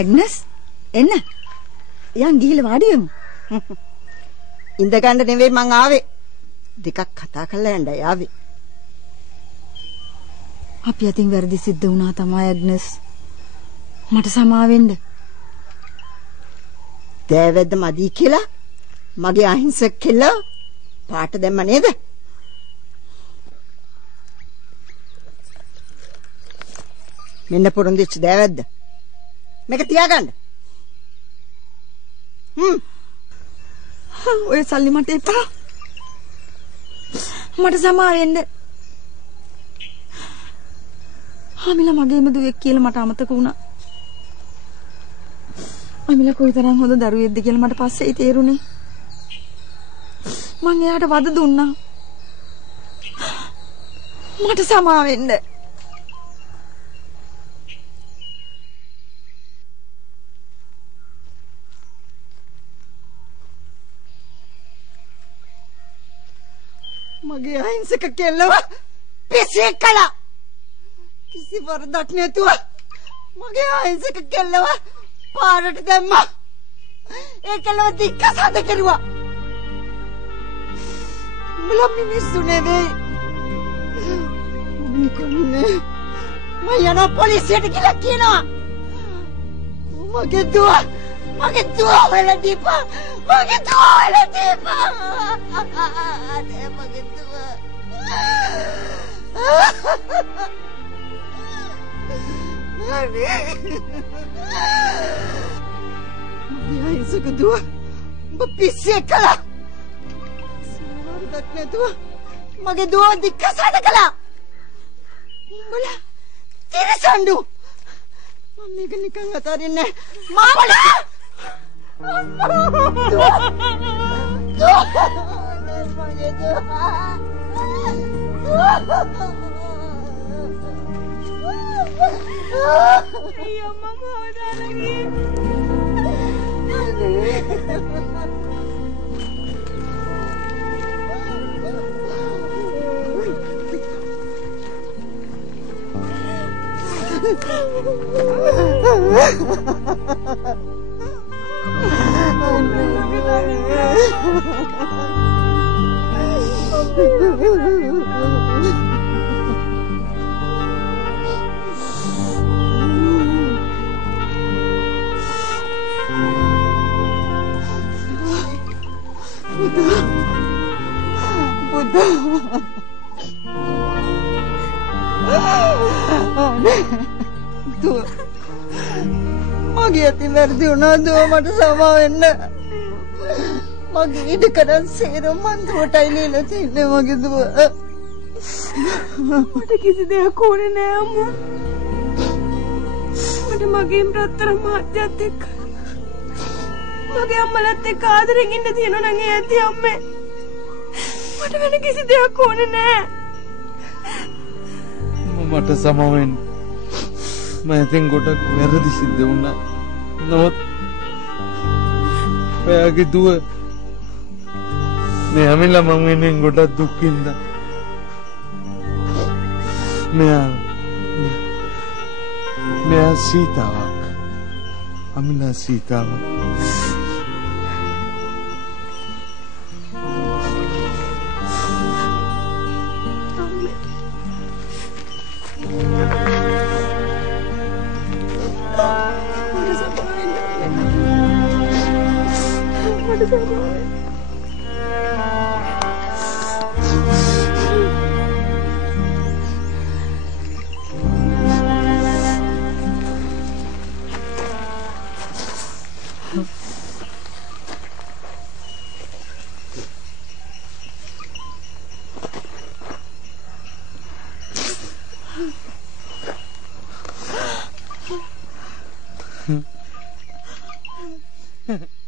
Agnes එන්න. යන් ගිහිල්ලා වාඩි වෙමු. ඉඳ ගන්න නෙවෙයි මං ආවේ. දෙකක් කතා කරලා යන්නයි ආවේ. අපි අතින් වැරදි සිද්ධ වුණා තමයි ඇග්නස්. මට සමා වෙන්න. දෑවැද්ද මදි කියලා මගේ අහිංසක කෙල්ල පාට දැම්ම නේද? මෙන්න පොරොන්දිච්ච දෑවැද්ද. මේක තියාගන්න. ඔය සල්ලි මට එපා. මට සමා වෙන්න. අමිලා මගේම දුවෙක් කියලා මට අමතක වුණා. අමිලා කොයිතරම් හොඳ දරුවෙක්ද කියලා මට පස්සේ තේරුණේ. මං එයාට වද දුන්නා. මට සමා වෙන්න. මගේ අහිංසක කෙල්ලව පිස්සේ කළා. කිසි වරදක් නැතුව මගේ අහිංසක කෙල්ලව පාරට දැම්මා. ඒ කෙල්ලව දික්කසාද කෙරුවා. උඹලා මිනිස්සු නෙවෙයි. මොකන්නේ? මම යනවා පොලිසියට කියලා කියනවා. මගේ දුව වෙලා දීපා. මගේ දුව වෙලා දීපා. මගේ දුව. මගේ අහිංසක දුව උඹ පිස්සේ කළා. සමහරක් නැතුව මගේ දුව දික්කසාද කළා. උඹලා තිරසඬු. මම මේක නිකන් අතාරින්නේ නැහැ. මගේ අතින් වැරදි වුණා දුව මට සමා වෙන්න. මගේ ඉඩකඩම් සේරම මන් දුවටයි ලියලා තින්නේ මගේ දුව. මට කිසි දෙයක් ඕනේ නෑ අම්මා. මට මගේ රත්තරන් මහත්තයත් එක්ක මගේ අම්මලත් එක්ක ආදරෙන් ඉන්න තියෙනවා නම් ඒ ඇති අම්මේ. මට වෙන කිසි දෙයක් ඕනේ නෑ. මට සමා වෙන්න. මම ඉතින් ගොඩක් වැරදි සිද්ධ වුණා. නමුත් ඔයාගේ දුව මේ අමිලා මං වෙනුවෙන් ගොඩක් දුක් විඳා. මෙයා සීතාවක්. අමිලා සීතාවක්. Ha ha.